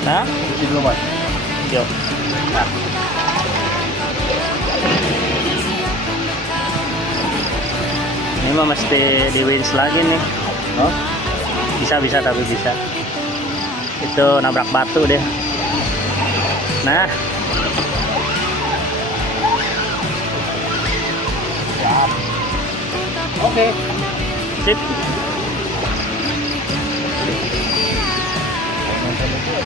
Hah? Isi dulu mas. Yuk. Nah. Ini mah mesti di winch lagi nih. Hah? Bisa tapi bisa. Itu nabrak batu deh. Nah. Siap. Oke. Sip.